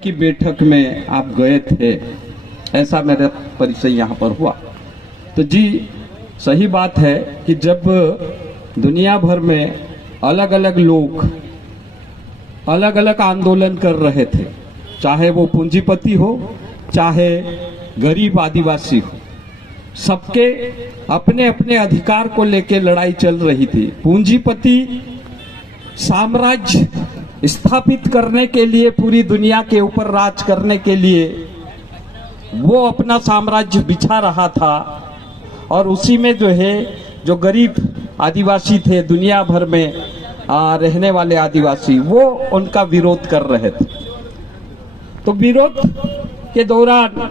की बैठक में आप गए थे, ऐसा मेरा परिचय यहाँ पर हुआ। तो जी सही बात है कि जब दुनिया भर में अलग अलग लोग अलग अलग आंदोलन कर रहे थे, चाहे वो पूंजीपति हो चाहे गरीब आदिवासी हो, सबके अपने अपने अधिकार को लेकर लड़ाई चल रही थी। पूंजीपति साम्राज्य स्थापित करने के लिए, पूरी दुनिया के ऊपर राज करने के लिए वो अपना साम्राज्य बिछा रहा था, और उसी में जो गरीब आदिवासी थे, दुनिया भर में रहने वाले आदिवासी, वो उनका विरोध कर रहे थे। तो विरोध के दौरान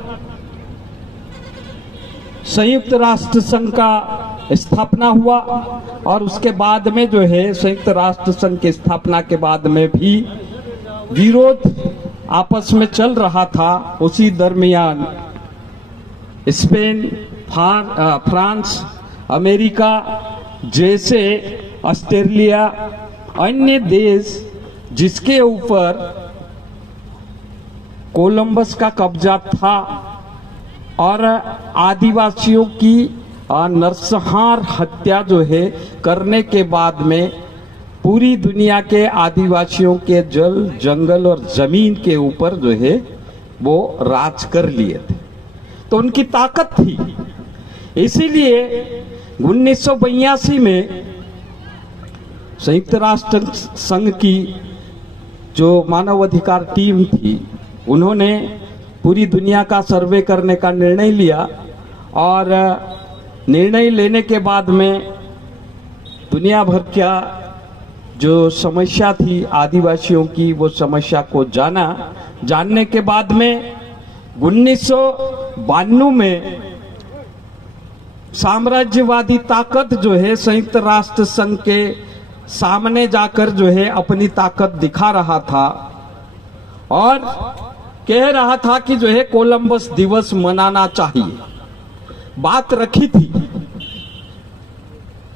संयुक्त राष्ट्र संघ का स्थापना हुआ, और उसके बाद में संयुक्त राष्ट्र संघ की स्थापना के बाद में भी विरोध आपस में चल रहा था। उसी दरमियान स्पेन, फ्रांस, अमेरिका जैसे, ऑस्ट्रेलिया, अन्य देश जिसके ऊपर कोलंबस का कब्जा था और आदिवासियों की नरसंहार हत्या करने के बाद में पूरी दुनिया के आदिवासियों के जल, जंगल और जमीन के ऊपर वो राज कर लिए थे। तो उनकी ताकत थी। इसीलिए 1982 में संयुक्त राष्ट्र संघ की जो मानव अधिकार टीम थी, उन्होंने पूरी दुनिया का सर्वे करने का निर्णय लिया, और निर्णय लेने के बाद में दुनिया भर का जो समस्या थी आदिवासियों की, वो समस्या को जानने के बाद में 1992 में साम्राज्यवादी ताकत संयुक्त राष्ट्र संघ के सामने जाकर अपनी ताकत दिखा रहा था, और कह रहा था कि कोलंबस दिवस मनाना चाहिए, बात रखी थी।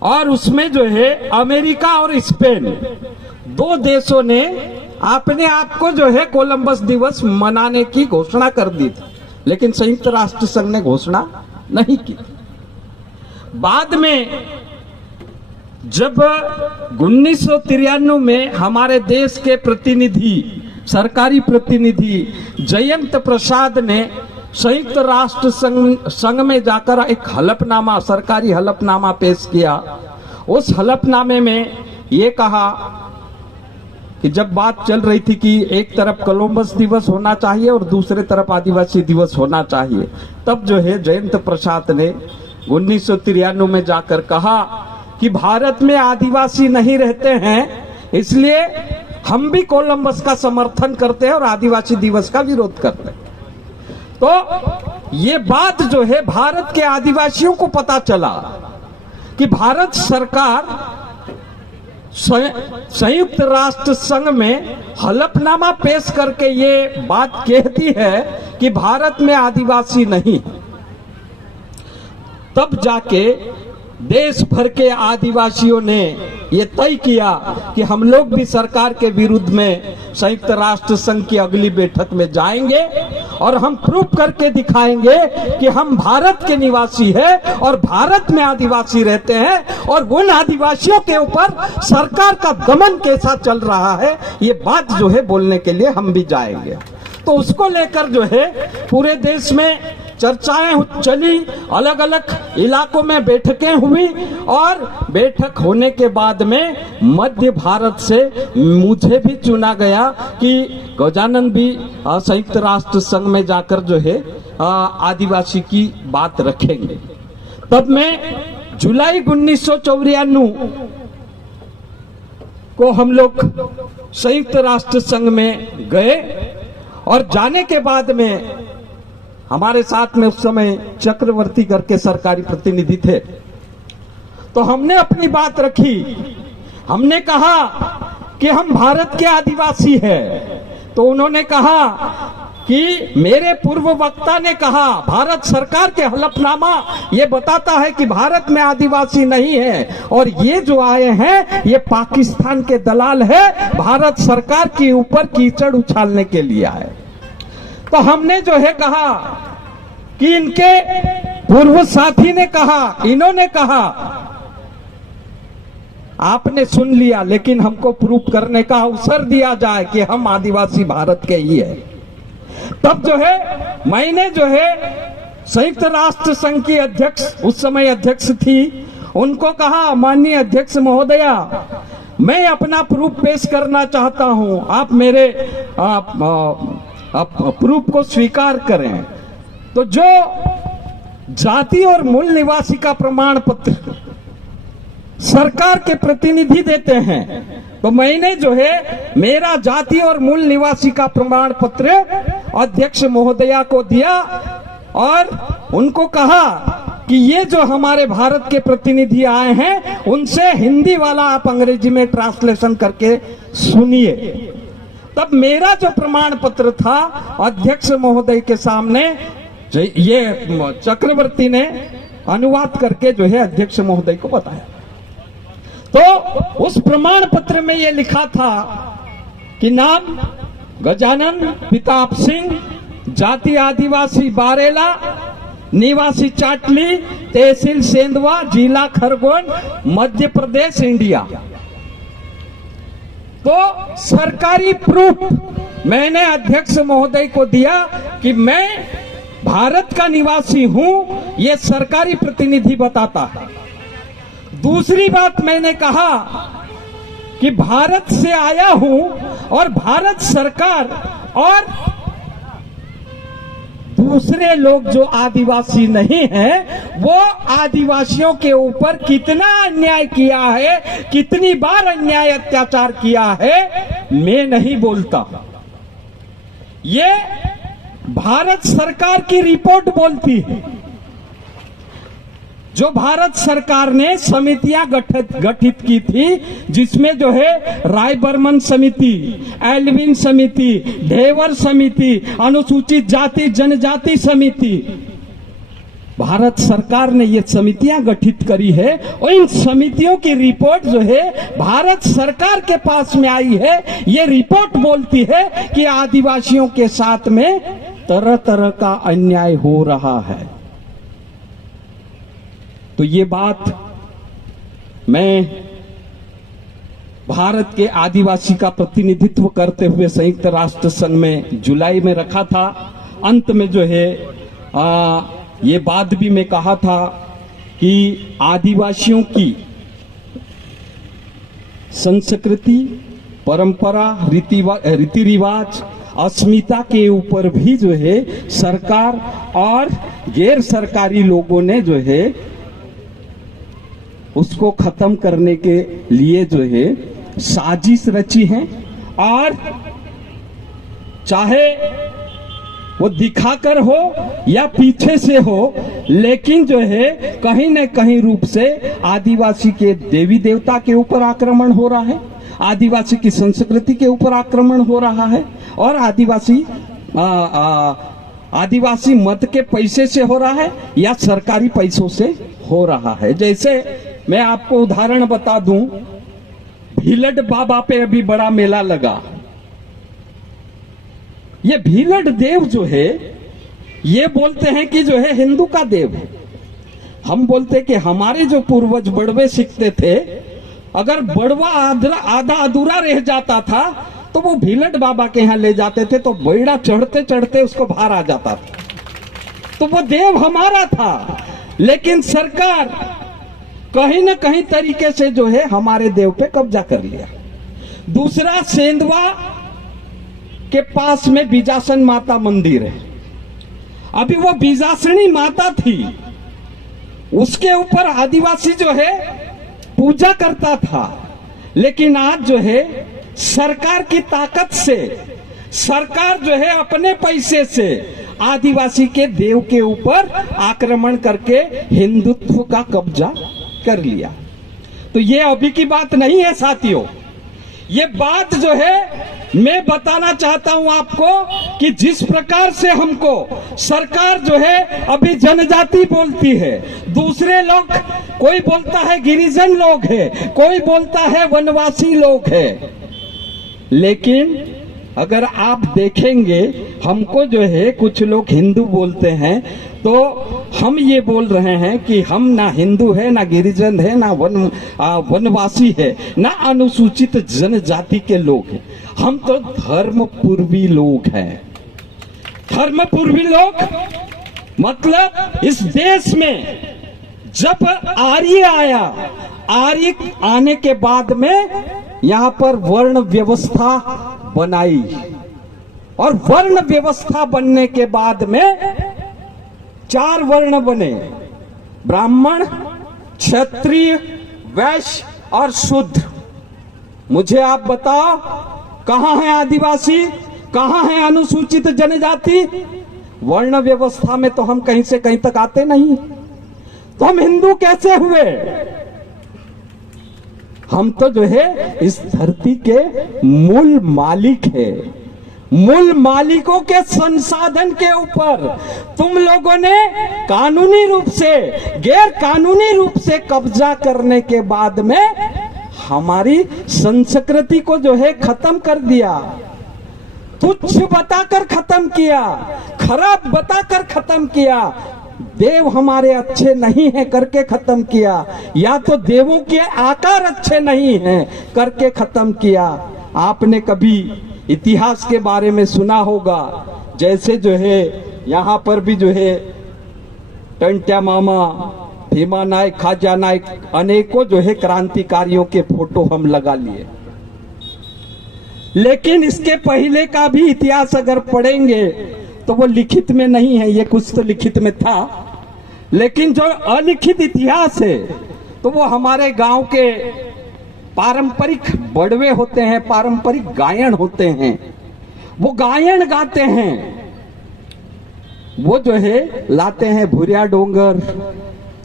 और उसमें अमेरिका और स्पेन, दो देशों ने अपने आप को कोलंबस दिवस मनाने की घोषणा कर दी थी, लेकिन संयुक्त राष्ट्र संघ ने घोषणा नहीं की। बाद में जब 1993 में हमारे देश के प्रतिनिधि, सरकारी प्रतिनिधि जयंत प्रसाद ने संयुक्त राष्ट्र संघ में जाकर एक हलफनामा, सरकारी हलफनामा पेश किया। उस हलफनामे में ये कहा कि जब बात चल रही थी कि एक तरफ कोलंबस दिवस होना चाहिए और दूसरे तरफ आदिवासी दिवस होना चाहिए, तब जयंत प्रसाद ने 1993 में जाकर कहा कि भारत में आदिवासी नहीं रहते हैं, इसलिए हम भी कोलंबस का समर्थन करते हैं और आदिवासी दिवस का विरोध करते हैं। तो ये बात भारत के आदिवासियों को पता चला कि भारत सरकार संयुक्त राष्ट्र संघ में हलफनामा पेश करके ये बात कहती है कि भारत में आदिवासी नहीं। तब जाके देश भर के आदिवासियों ने ये तय किया कि हम लोग भी सरकार के विरुद्ध में संयुक्त राष्ट्र संघ की अगली बैठक में जाएंगे, और हम प्रूफ करके दिखाएंगे कि हम भारत के निवासी हैं और भारत में आदिवासी रहते हैं, और उन आदिवासियों के ऊपर सरकार का दमन कैसा चल रहा है, ये बात बोलने के लिए हम भी जाएंगे। तो उसको लेकर पूरे देश में चर्चाएं चली, अलग अलग इलाकों में बैठकें हुई, और बैठक होने के बाद में मध्य भारत से मुझे भी चुना गया कि गजानन भी संयुक्त राष्ट्र संघ में जाकर आदिवासी की बात रखेंगे। तब मैं जुलाई 1994 को हम लोग संयुक्त राष्ट्र संघ में गए, और जाने के बाद में हमारे साथ में उस समय चक्रवर्ती करके सरकारी प्रतिनिधि थे। तो हमने अपनी बात रखी, हमने कहा कि हम भारत के आदिवासी हैं। तो उन्होंने कहा कि मेरे पूर्व वक्ता ने कहा भारत सरकार के हलफनामा ये बताता है कि भारत में आदिवासी नहीं है, और ये जो आए हैं ये पाकिस्तान के दलाल है, भारत सरकार के ऊपर कीचड़ उछालने के लिए आए। तो हमने जो है कहा कि इनके पूर्व साथी ने कहा, इन्होंने कहा, आपने सुन लिया, लेकिन हमको प्रूफ करने का अवसर दिया जाए कि हम आदिवासी भारत के ही है। तब जो है मैंने जो है संयुक्त राष्ट्र संघ की अध्यक्ष, उस समय अध्यक्ष थी, उनको कहा, माननीय अध्यक्ष महोदया, मैं अपना प्रूफ पेश करना चाहता हूं, आप मेरे प्रूफ को स्वीकार करें। तो जो जाति और मूल निवासी का प्रमाण पत्र सरकार के प्रतिनिधि देते हैं, तो मैंने जो है मेरा जाति और मूल निवासी का प्रमाण पत्र अध्यक्ष महोदया को दिया और उनको कहा कि ये जो हमारे भारत के प्रतिनिधि आए हैं उनसे हिंदी वाला आप अंग्रेजी में ट्रांसलेशन करके सुनिए। तब मेरा जो प्रमाण पत्र था अध्यक्ष महोदय के सामने ये चक्रवर्ती ने अनुवाद करके जो है अध्यक्ष महोदय को बताया। तो उस प्रमाण पत्र में ये लिखा था कि नाम गजानन, पिता आप सिंह, जाति आदिवासी बारेला, निवासी चाटली, तहसील सेंधवा, जिला खरगोन, मध्य प्रदेश, इंडिया। तो सरकारी प्रूफ मैंने अध्यक्ष महोदय को दिया कि मैं भारत का निवासी हूं, यह सरकारी प्रतिनिधि बताता है। दूसरी बात मैंने कहा कि भारत से आया हूं और भारत सरकार और दूसरे लोग जो आदिवासी नहीं हैं वो आदिवासियों के ऊपर कितना अन्याय किया है, कितनी बार अन्याय अत्याचार किया है, मैं नहीं बोलता। ये भारत सरकार की रिपोर्ट बोलती है। जो भारत सरकार ने समितियां गठित की थी, जिसमें जो है रायबर्मन समिति, एल्विन समिति, ढेवर समिति, अनुसूचित जाति जनजाति समिति, भारत सरकार ने ये समितियां गठित करी है और इन समितियों की रिपोर्ट जो है भारत सरकार के पास में आई है। ये रिपोर्ट बोलती है कि आदिवासियों के साथ में तरह तरह का अन्याय हो रहा है। तो ये बात मैं भारत के आदिवासी का प्रतिनिधित्व करते हुए संयुक्त राष्ट्र संघ में जुलाई में रखा था। अंत में जो है ये बात भी मैं कहा था कि आदिवासियों की संस्कृति, परंपरा, रीति रिवाज, अस्मिता के ऊपर भी जो है सरकार और गैर सरकारी लोगों ने जो है उसको खत्म करने के लिए जो है साजिश रची है। और चाहे वो दिखाकर हो या पीछे से हो, लेकिन जो है कहीं न कहीं रूप से आदिवासी के देवी देवता के ऊपर आक्रमण हो रहा है, आदिवासी की संस्कृति के ऊपर आक्रमण हो रहा है और आदिवासी मत के पैसे से हो रहा है या सरकारी पैसों से हो रहा है। जैसे मैं आपको उदाहरण बता दूं, भीलड बाबा पे अभी बड़ा मेला लगा। ये भीलड देव जो है ये बोलते हैं कि जो है हिंदू का देव है। हम बोलते कि हमारे जो पूर्वज बड़वे सीखते थे, अगर बड़वा आधा अधूरा रह जाता था तो वो भीलड बाबा के यहां ले जाते थे, तो बैड़ा चढ़ते चढ़ते उसको बाहर आ जाता था। तो वो देव हमारा था, लेकिन सरकार कहीं न कहीं तरीके से जो है हमारे देव पे कब्जा कर लिया। दूसरा, सेंधवा के पास में बीजासन माता मंदिर है। अभी वो बीजासनी माता थी, उसके ऊपर आदिवासी जो है पूजा करता था, लेकिन आज जो है सरकार की ताकत से, सरकार जो है अपने पैसे से आदिवासी के देव के ऊपर आक्रमण करके हिंदुत्व का कब्जा कर लिया। तो ये अभी की बात नहीं है साथियों, ये बात जो है मैं बताना चाहता हूं आपको कि जिस प्रकार से हमको सरकार जो है अभी जनजाति बोलती है, दूसरे लोग, कोई बोलता है गिरिजन लोग है, कोई बोलता है वनवासी लोग है, लेकिन अगर आप देखेंगे, हमको जो है कुछ लोग हिंदू बोलते हैं, तो हम ये बोल रहे हैं कि हम ना हिंदू है, ना गिरिजन है, ना वनवासी है, ना अनुसूचित जनजाति के लोग हैं। हम तो धर्मपूर्वी लोग हैं। धर्मपूर्वी लोग मतलब इस देश में जब आर्य आया, आर्य आने के बाद में यहाँ पर वर्ण व्यवस्था बनाई, और वर्ण व्यवस्था बनने के बाद में 4 वर्ण बने, ब्राह्मण, क्षत्रिय, वैश्य और शूद्र। मुझे आप बताओ, कहां है आदिवासी, कहां है अनुसूचित जनजाति? वर्ण व्यवस्था में तो हम कहीं से कहीं तक आते नहीं, तो हम हिंदू कैसे हुए? हम तो जो है इस धरती के मूल मालिक है। मूल मालिकों के संसाधन के ऊपर तुम लोगों ने कानूनी रूप से, गैर कानूनी रूप से कब्जा करने के बाद में हमारी संस्कृति को जो है खत्म कर दिया, तुच्छ बताकर खत्म किया, खराब बताकर खत्म किया, देव हमारे अच्छे नहीं हैं करके खत्म किया, या तो देवों के आकार अच्छे नहीं हैं करके खत्म किया। आपने कभी इतिहास के बारे में सुना होगा, जैसे जो है यहाँ पर भी जो है टंट्या मामा, भीमा नायक, खाजा नायक, अनेकों जो है क्रांतिकारियों के फोटो हम लगा लिए। लेकिन इसके पहले का भी इतिहास अगर पढ़ेंगे तो वो लिखित में नहीं है, ये कुछ तो लिखित में था, लेकिन जो अलिखित इतिहास है तो वो हमारे गांव के पारंपरिक बड़वे होते हैं, पारंपरिक गायन होते हैं, वो गायन गाते हैं, वो जो है लाते हैं भूरिया डोंगर,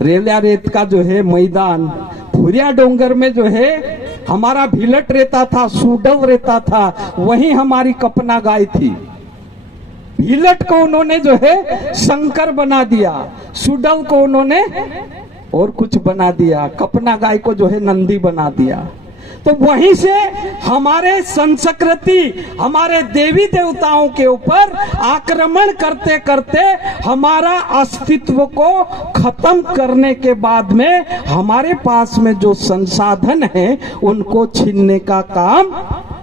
रेलिया रेत का जो है मैदान, भूरिया डोंगर में जो है हमारा भिलट रहता था, सुडल रहता था, वहीं हमारी कपना गाय थी। भिलट को उन्होंने जो है शंकर बना दिया, सुडल को उन्होंने और कुछ बना दिया, कपना गाय को जो है नंदी बना दिया। तो वहीं से हमारे संस्कृति, हमारे देवी देवताओं के ऊपर आक्रमण करते करते हमारा अस्तित्व को खत्म करने के बाद में हमारे पास में जो संसाधन है उनको छीनने का काम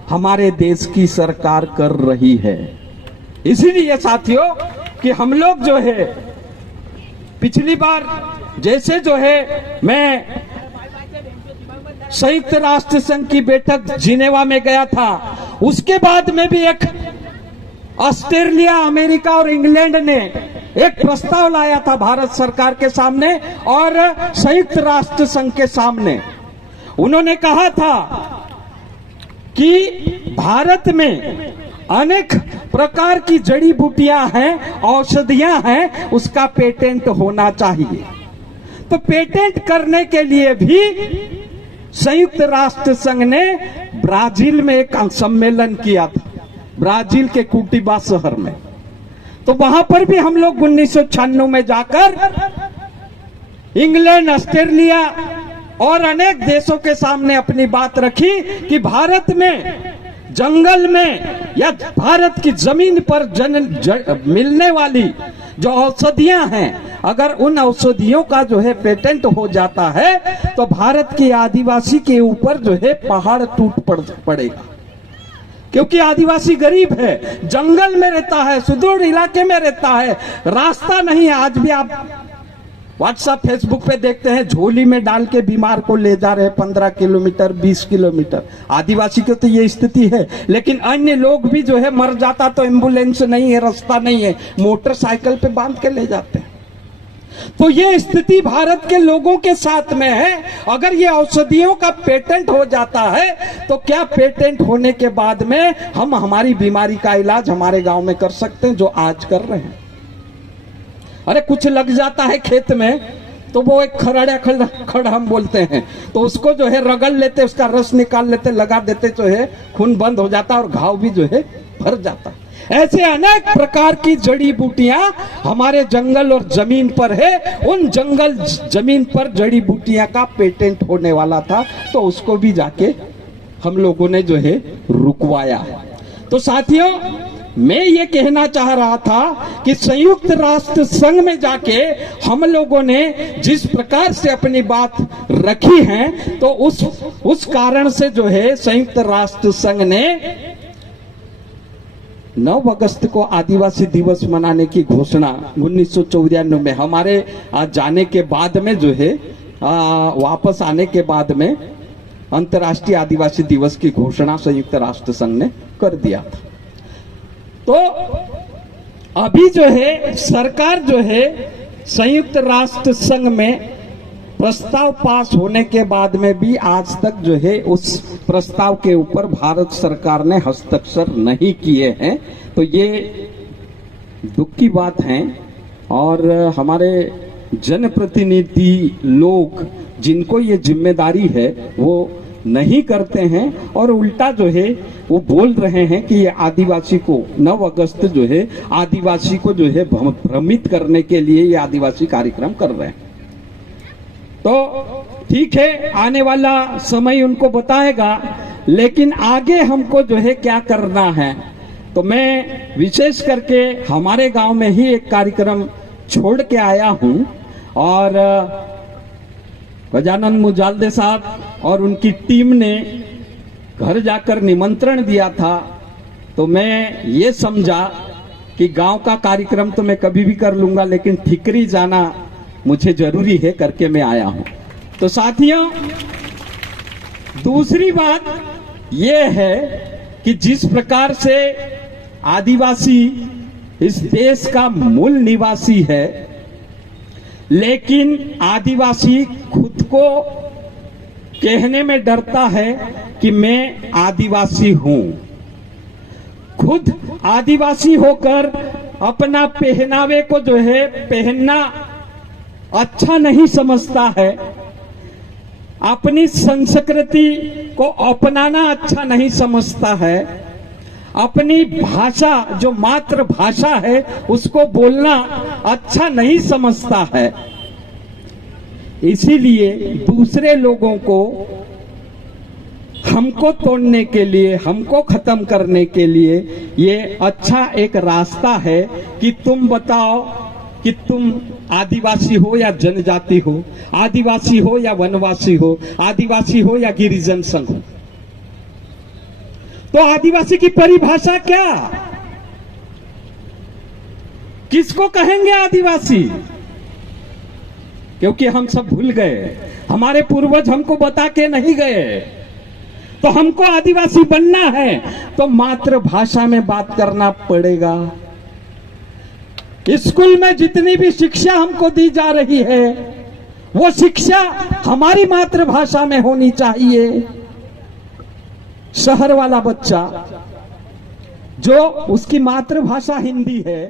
हमारे देश की सरकार कर रही है। इसीलिए साथियों कि हम लोग जो है पिछली बार जैसे जो है मैं संयुक्त राष्ट्र संघ की बैठक जिनेवा में गया था, उसके बाद में भी एक ऑस्ट्रेलिया, अमेरिका और इंग्लैंड ने एक प्रस्ताव लाया था भारत सरकार के सामने और संयुक्त राष्ट्र संघ के सामने। उन्होंने कहा था कि भारत में अनेक प्रकार की जड़ी बूटियां हैं, औषधियां हैं, उसका पेटेंट होना चाहिए। तो पेटेंट करने के लिए भी संयुक्त राष्ट्र संघ ने ब्राजील में एक सम्मेलन किया था, ब्राजील के कुटिबा शहर में। तो वहां पर भी हम लोग 1996 में जाकर इंग्लैंड, ऑस्ट्रेलिया और अनेक देशों के सामने अपनी बात रखी कि भारत में जंगल में या भारत की जमीन पर मिलने वाली जो औषधियां हैं, अगर उन औषधियों का जो है पेटेंट हो जाता है तो भारत के आदिवासी के ऊपर जो है पहाड़ टूट पड़ेगा। क्योंकि आदिवासी गरीब है, जंगल में रहता है, सुदूर इलाके में रहता है, रास्ता नहीं है। आज भी आप व्हाट्सएप, फेसबुक पे देखते हैं झोली में डाल के बीमार को ले जा रहे हैं 15 किलोमीटर, 20 किलोमीटर। आदिवासी की तो ये स्थिति है, लेकिन अन्य लोग भी जो है मर जाता तो एम्बुलेंस नहीं है, रास्ता नहीं है, मोटरसाइकिल पे बांध के ले जाते हैं। तो ये स्थिति भारत के लोगों के साथ में है। अगर ये औषधियों का पेटेंट हो जाता है तो क्या पेटेंट होने के बाद में हम हमारी बीमारी का इलाज हमारे गांव में कर सकते हैं, जो आज कर रहे हैं? अरे कुछ लग जाता है खेत में तो वो एक खड़ हम बोलते हैं, तो उसको जो है रगड़ लेते, उसका रस निकाल लेते, लगा देते, जो है खून बंद हो जाता और घाव भी जो है भर जाता। ऐसे अनेक प्रकार की जड़ी बूटियां हमारे जंगल और जमीन पर है। उन जंगल जमीन पर जड़ी बूटियां का पेटेंट होने वाला था, तो उसको भी जाके हम लोगों ने जो है रुकवाया है। तो साथियों, मैं ये कहना चाह रहा था कि संयुक्त राष्ट्र संघ में जाके हम लोगों ने जिस प्रकार से अपनी बात रखी है, तो उस कारण से जो है संयुक्त राष्ट्र संघ ने 9 अगस्त को आदिवासी दिवस मनाने की घोषणा 1994 में हमारे जाने के बाद में जो है वापस आने के बाद में अंतर्राष्ट्रीय आदिवासी दिवस की घोषणा संयुक्त राष्ट्र संघ ने कर दिया था। तो अभी जो है सरकार जो है संयुक्त राष्ट्र संघ में प्रस्ताव पास होने के बाद में भी आज तक जो है उस प्रस्ताव के ऊपर भारत सरकार ने हस्ताक्षर नहीं किए हैं। तो ये दुख की बात है और हमारे जनप्रतिनिधि लोग जिनको ये जिम्मेदारी है वो नहीं करते हैं और उल्टा जो है वो बोल रहे हैं कि ये आदिवासी को 9 अगस्त जो है आदिवासी को जो है भ्रमित करने के लिए ये आदिवासी कार्यक्रम कर रहे हैं। तो ठीक है, आने वाला समय उनको बताएगा, लेकिन आगे हमको जो है क्या करना है। तो मैं विशेष करके हमारे गांव में ही एक कार्यक्रम छोड़ के आया हूं और गजानन मुजाल्दे साहब और उनकी टीम ने घर जाकर निमंत्रण दिया था। तो मैं ये समझा कि गांव का कार्यक्रम तो मैं कभी भी कर लूंगा, लेकिन ठिकरी जाना मुझे जरूरी है, करके मैं आया हूं। तो साथियों, दूसरी बात यह है कि जिस प्रकार से आदिवासी इस देश का मूल निवासी है, लेकिन आदिवासी खुद को कहने में डरता है कि मैं आदिवासी हूं। खुद आदिवासी होकर अपना पहनावे को जो है पहनना अच्छा नहीं समझता है, अपनी संस्कृति को अपनाना अच्छा नहीं समझता है, अपनी भाषा जो मातृभाषा है उसको बोलना अच्छा नहीं समझता है। इसीलिए दूसरे लोगों को हमको तोड़ने के लिए, हमको खत्म करने के लिए ये अच्छा एक रास्ता है कि तुम बताओ कि तुम आदिवासी हो या जनजाति हो, आदिवासी हो या वनवासी हो, आदिवासी हो या गिरिजन संघ हो। तो आदिवासी की परिभाषा क्या, किसको कहेंगे आदिवासी? क्योंकि हम सब भूल गए, हमारे पूर्वज हमको बता के नहीं गए। तो हमको आदिवासी बनना है तो मातृभाषा में बात करना पड़ेगा। स्कूल में जितनी भी शिक्षा हमको दी जा रही है वो शिक्षा हमारी मातृभाषा में होनी चाहिए। शहर वाला बच्चा जो उसकी मातृभाषा हिंदी है